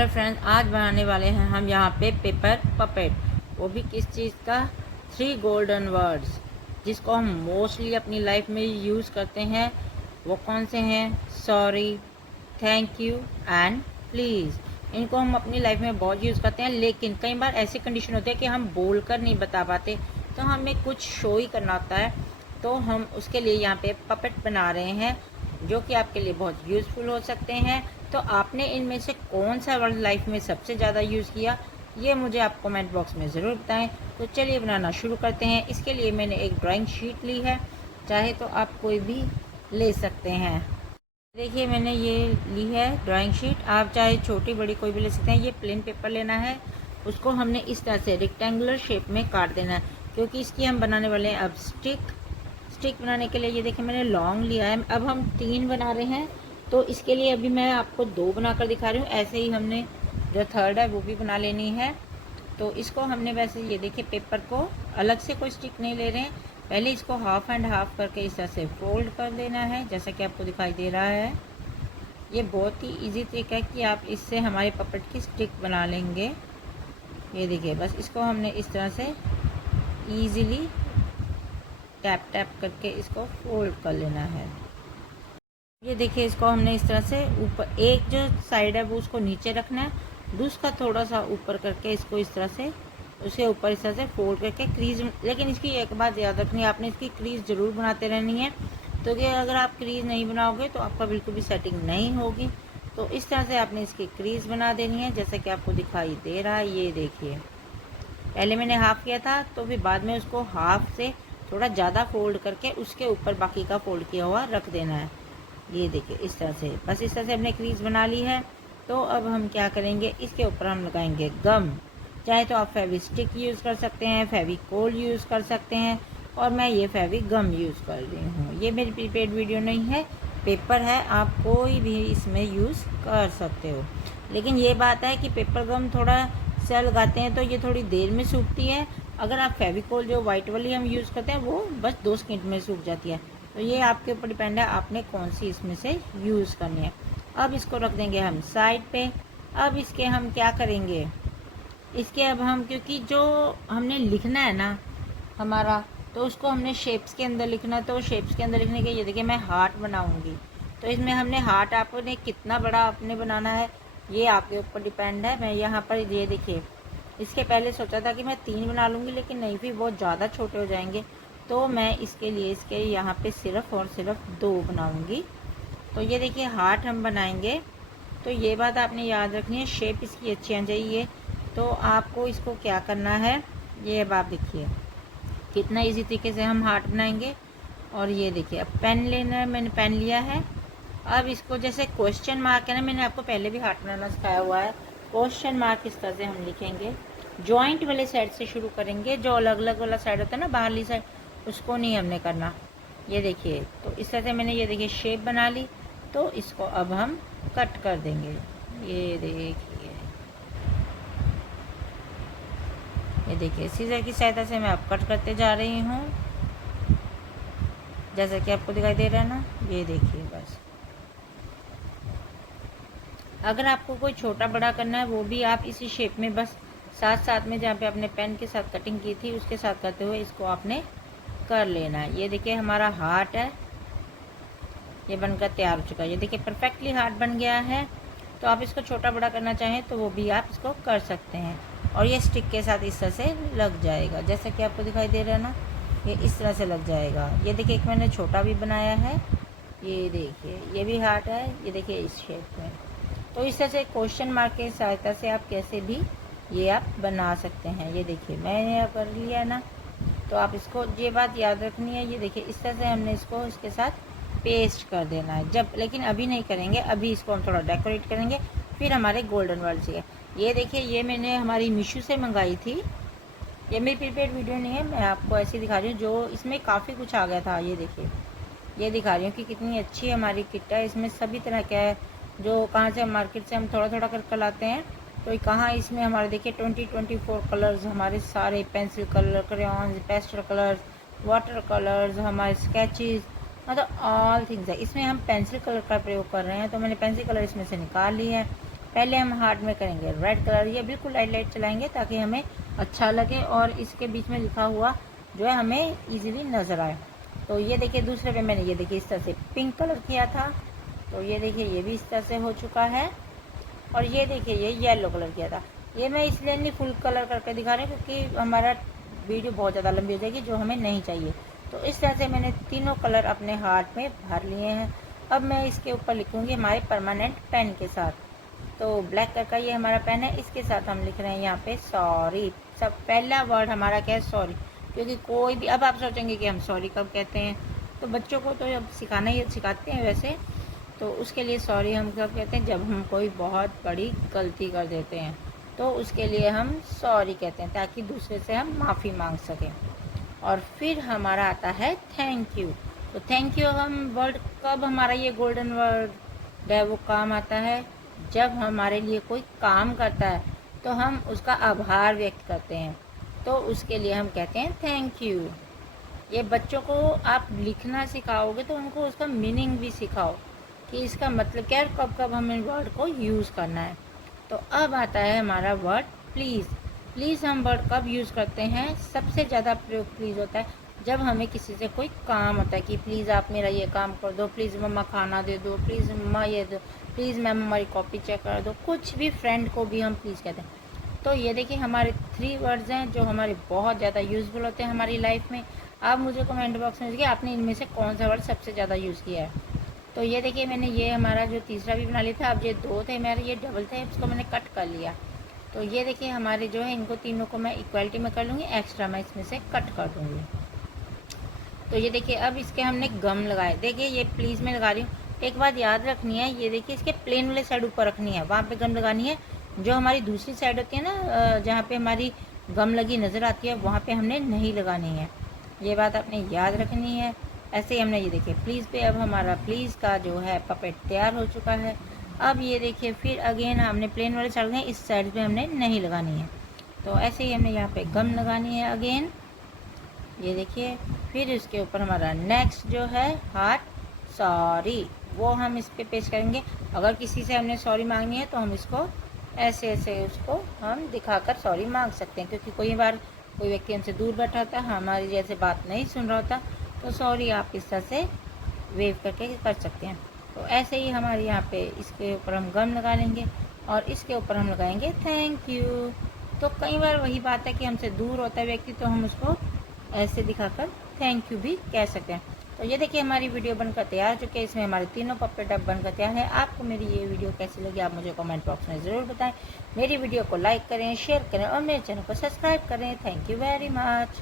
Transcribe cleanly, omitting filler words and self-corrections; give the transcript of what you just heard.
Hello friends, आज बनाने वाले हैं हम यहाँ पे पेपर पपेट। वो भी किस चीज़ का? 3 गोल्डन वर्ड्स जिसको हम मोस्टली अपनी लाइफ में यूज़ करते हैं। वो कौन से हैं? Sorry, thank you and please. इनको हम अपनी लाइफ में बहुत यूज़ करते हैं, लेकिन कई बार ऐसी कंडीशन होती है कि हम बोल कर नहीं बता पाते, तो हमें कुछ शो ही करना होता है। तो हम उसके लिए यहाँ पे पपेट बना रहे हैं, जो कि आपके लिए बहुत यूज़फुल हो सकते हैं। तो आपने इनमें से कौन सा वर्ड लाइफ में सबसे ज़्यादा यूज़ किया, ये मुझे आप कमेंट बॉक्स में ज़रूर बताएं। तो चलिए बनाना शुरू करते हैं। इसके लिए मैंने एक ड्राइंग शीट ली है, चाहे तो आप कोई भी ले सकते हैं। देखिए, मैंने ये ली है ड्राइंग शीट। आप चाहे छोटी बड़ी कोई भी ले सकते हैं। ये प्लेन पेपर लेना है, उसको हमने इस तरह से रेक्टेंगुलर शेप में काट देना है, क्योंकि इसकी हम बनाने वाले हैं अब स्टिक बनाने के लिए। ये देखिए, मैंने लॉन्ग लिया है। अब हम 3 बना रहे हैं, तो इसके लिए अभी मैं आपको 2 बनाकर दिखा रही हूँ। ऐसे ही हमने जो थर्ड है वो भी बना लेनी है। तो इसको हमने वैसे, ये देखिए, पेपर को अलग से कोई स्टिक नहीं ले रहे हैं। पहले इसको हाफ एंड हाफ करके इस तरह से फोल्ड कर देना है, जैसा कि आपको दिखाई दे रहा है। ये बहुत ही इजी तरीका है कि आप इससे हमारे पपेट की स्टिक बना लेंगे। ये देखिए, बस इसको हमने इस तरह से ईज़िली टैप टैप करके इसको फोल्ड कर लेना है। ये देखिए, इसको हमने इस तरह से ऊपर, एक जो साइड है वो उसको नीचे रखना है, दूसरा थोड़ा सा ऊपर करके इसको इस तरह से उसके ऊपर इस तरह से फोल्ड करके क्रीज। लेकिन इसकी एक बात याद रखनी है, आपने इसकी क्रीज ज़रूर बनाते रहनी है, तो कि अगर आप क्रीज नहीं बनाओगे तो आपका बिल्कुल भी सेटिंग नहीं होगी। तो इस तरह से आपने इसकी क्रीज बना देनी है, जैसा कि आपको दिखाई दे रहा है। ये देखिए, पहले मैंने हाफ़ किया था, तो फिर बाद में उसको हाफ़ से थोड़ा ज़्यादा फोल्ड करके उसके ऊपर बाकी का फोल्ड किया हुआ रख देना है। ये देखिए, इस तरह से, बस इस तरह से हमने क्रीज बना ली है। तो अब हम क्या करेंगे, इसके ऊपर हम लगाएंगे गम। चाहे तो आप फेविस्टिक यूज़ कर सकते हैं, फेविकोल यूज़ कर सकते हैं, और मैं ये फेविगम यूज़ कर रही हूँ। ये मेरी प्रीपेड वीडियो नहीं है, पेपर है, आप कोई भी इसमें यूज़ कर सकते हो। लेकिन ये बात है कि पेपर गम थोड़ा से लगाते हैं तो ये थोड़ी देर में सूखती है। अगर आप फेविकोल जो वाइट वाली हम यूज़ करते हैं वो बस 2 सेकंड में सूख जाती है। तो ये आपके ऊपर डिपेंड है, आपने कौन सी इसमें से यूज़ करनी है। अब इसको रख देंगे हम साइड पे। अब इसके हम क्या करेंगे, इसके अब हम, क्योंकि जो हमने लिखना है ना हमारा, तो उसको हमने शेप्स के अंदर लिखना है। तो शेप्स के अंदर लिखने के, ये देखिए, मैं हार्ट बनाऊंगी। तो इसमें हमने हार्ट, आपने कितना बड़ा आपने बनाना है ये आपके ऊपर डिपेंड है। मैं यहाँ पर, ये देखिए, इसके पहले सोचा था कि मैं 3 बना लूँगी, लेकिन नहीं, फिर बहुत ज़्यादा छोटे हो जाएंगे। तो मैं इसके लिए इसके यहाँ पे सिर्फ और सिर्फ 2 बनाऊँगी। तो ये देखिए, हार्ट हम बनाएंगे। तो ये बात आपने याद रखनी है, शेप इसकी अच्छी आ चाहिए। तो आपको इसको क्या करना है, ये अब आप देखिए कितना इजी तरीके से हम हार्ट बनाएंगे। और ये देखिए, अब पेन लेना है, मैंने पेन लिया है। अब इसको जैसे क्वेश्चन मार्क है ना, मैंने आपको पहले भी हार्ट बनाना सिखाया हुआ है। क्वेश्चन मार्क इस तरह से हम लिखेंगे, जॉइंट वाले साइड से शुरू करेंगे। जो अलग अलग वाला साइड होता है ना, बाहरली साइड, उसको नहीं हमने करना। ये देखिए, तो इस तरह से मैंने, ये देखिए, शेप बना ली। तो इसको अब हम कट कर देंगे। ये देखिए, सीजर की सहायता से मैं अब कट करते जा रही हूँ, जैसा कि आपको दिखाई दे रहा है ना। ये देखिए, बस अगर आपको कोई छोटा बड़ा करना है वो भी आप इसी शेप में, बस साथ साथ में जहाँ पे आपने पेन के साथ कटिंग की थी उसके साथ करते हुए इसको आपने कर लेना है। ये देखिए, हमारा हार्ट है, ये बनकर तैयार हो चुका है। ये देखिए, परफेक्टली हार्ट बन गया है। तो आप इसको छोटा बड़ा करना चाहें तो वो भी आप इसको कर सकते हैं। और ये स्टिक के साथ इस तरह से लग जाएगा, जैसा कि आपको दिखाई दे रहा है ना, ये इस तरह से लग जाएगा। ये देखिए, एक मैंने छोटा भी बनाया है। ये देखिए, ये भी हार्ट है, ये देखिए, इस शेप में। तो इस तरह से क्वेश्चन मार्क की सहायता से आप कैसे भी ये आप बना सकते हैं। ये देखिए, मैंने कर लिया ना। तो आप इसको, ये बात याद रखनी है। ये देखिए, इस तरह से हमने इसको इसके साथ पेस्ट कर देना है जब, लेकिन अभी नहीं करेंगे, अभी इसको हम थोड़ा डेकोरेट करेंगे, फिर हमारे गोल्डन वर्ड चाहिए। ये देखिए, ये मैंने हमारी मीशो से मंगाई थी। ये मेरी प्रीपेड वीडियो नहीं है, मैं आपको ऐसे दिखा रही हूँ, जो इसमें काफ़ी कुछ आ गया था। ये देखिए, ये दिखा रही हूँ कि कितनी अच्छी हमारी किट है। इसमें सभी तरह का है, जो कहाँ से मार्केट से हम थोड़ा थोड़ा कर लाते हैं। तो कहाँ इसमें हमारे देखिए 24 कलर्स, हमारे सारे pencil colour, crayons, pastel colours, water colours, हमारे स्केचेस, मतलब ऑल थिंग्स है। इसमें हम पेंसिल कलर का प्रयोग कर रहे हैं, तो मैंने पेंसिल कलर इसमें से निकाल ली है। पहले हम हार्ट में करेंगे रेड कलर, ये बिल्कुल लाइट लाइट चलाएंगे ताकि हमें अच्छा लगे और इसके बीच में लिखा हुआ जो है हमें इजीली नज़र आए। तो ये देखिए दूसरे पे मैंने ये देखिए इस तरह से पिंक कलर किया था, तो ये देखिए ये भी इस तरह से हो चुका है। और ये देखिए ये येलो कलर किया था। ये मैं इसलिए नहीं फुल कलर करके दिखा रही हूँ क्योंकि हमारा वीडियो बहुत ज़्यादा लंबी हो जाएगी, जो हमें नहीं चाहिए। तो इस तरह से मैंने तीनों कलर अपने हार्ट में भर लिए हैं। अब मैं इसके ऊपर लिखूँगी हमारे परमानेंट पेन के साथ। तो ब्लैक कलर का ये हमारा पेन है, इसके साथ हम लिख रहे हैं यहाँ पे सॉरी। सब पहला वर्ड हमारा क्या है, सॉरी। क्योंकि कोई भी, अब आप सोचेंगे कि हम सॉरी कब कहते हैं, तो बच्चों को तो अब सिखाना ही सिखाते हैं वैसे, तो उसके लिए सॉरी हम कब कहते हैं, जब हम कोई बहुत बड़ी गलती कर देते हैं तो उसके लिए हम सॉरी कहते हैं ताकि दूसरे से हम माफ़ी मांग सकें। और फिर हमारा आता है थैंक यू। तो थैंक यू हम वर्ड कब हमारा ये गोल्डन वर्ड है वो काम आता है, जब हमारे लिए कोई काम करता है तो हम उसका आभार व्यक्त करते हैं, तो उसके लिए हम कहते हैं थैंक यू। ये बच्चों को आप लिखना सिखाओगे तो उनको उसका मीनिंग भी सिखाओ कि इसका मतलब क्या है, कब कब हमें वर्ड को यूज़ करना है। तो अब आता है हमारा वर्ड प्लीज़। प्लीज़ हम वर्ड कब यूज़ करते हैं, सबसे ज़्यादा प्रयोग प्लीज़ होता है जब हमें किसी से कोई काम होता है कि प्लीज़ आप मेरा ये काम कर दो, प्लीज़ मम्मा खाना दे दो, प्लीज़ मम्मा ये दो, प्लीज़ मैम हमारी कॉपी चेक कर दो, कुछ भी फ्रेंड को भी हम प्लीज़ कहते हैं। तो ये देखिए हमारे 3 वर्ड्स हैं जो हमारे बहुत ज़्यादा यूज़फुल होते हैं हमारी लाइफ में। आप मुझे कमेंट बॉक्स में देखिए आपने इनमें से कौन सा वर्ड सबसे ज़्यादा यूज़ किया है। तो ये देखिए मैंने ये हमारा जो तीसरा भी बना लिया था, अब ये 2 थे मेरे, ये डबल थे, इसको मैंने कट कर लिया। तो ये देखिए हमारे जो है इनको तीनों को मैं इक्वालिटी में कर लूँगी, एक्स्ट्रा मैं इसमें से कट कर दूँगी। तो ये देखिए अब इसके हमने गम लगाए, देखिए ये प्लीज़ में लगा रही हूँ। एक बात याद रखनी है, ये देखिए इसके प्लेन वाले साइड ऊपर रखनी है, वहाँ पे गम लगानी है। जो हमारी दूसरी साइड होती है ना, जहाँ पे हमारी गम लगी नज़र आती है, वहाँ पे हमने नहीं लगानी है। ये बात आपने याद रखनी है। ऐसे ही हमने ये देखिए प्लीज़ पे अब हमारा प्लीज़ का जो है पपेट तैयार हो चुका है। अब ये देखिए फिर अगेन हमने प्लेन वाले साइड में इस साइड पे हमने नहीं लगानी है, तो ऐसे ही हमने यहाँ पे गम लगानी है अगेन। ये देखिए फिर इसके ऊपर हमारा नेक्स्ट जो है हार्ट सॉरी, वो हम इस पे पेस्ट करेंगे। अगर किसी से हमने सॉरी मांगनी है तो हम इसको ऐसे ऐसे उसको हम दिखाकर सॉरी मांग सकते हैं, क्योंकि कोई बार कोई व्यक्ति हमसे दूर बैठा होता है, हमारी जैसे बात नहीं सुन रहा होता, तो सॉरी आप इस तरह से वेव करके कर सकते हैं। तो ऐसे ही हमारे यहाँ पे इसके ऊपर हम गम लगा लेंगे और इसके ऊपर हम लगाएंगे थैंक यू। तो कई बार वही बात है कि हमसे दूर होता है व्यक्ति, तो हम उसको ऐसे दिखाकर थैंक यू भी कह सकते हैं। तो ये देखिए हमारी वीडियो बनकर तैयार हो चुकी है, इसमें हमारे तीनों पपेट अब बनकर तैयार है। आपको मेरी ये वीडियो कैसी लगी आप मुझे कमेंट बॉक्स में ज़रूर बताएं। मेरी वीडियो को लाइक करें, शेयर करें और मेरे चैनल को सब्सक्राइब करें। Thank you very much.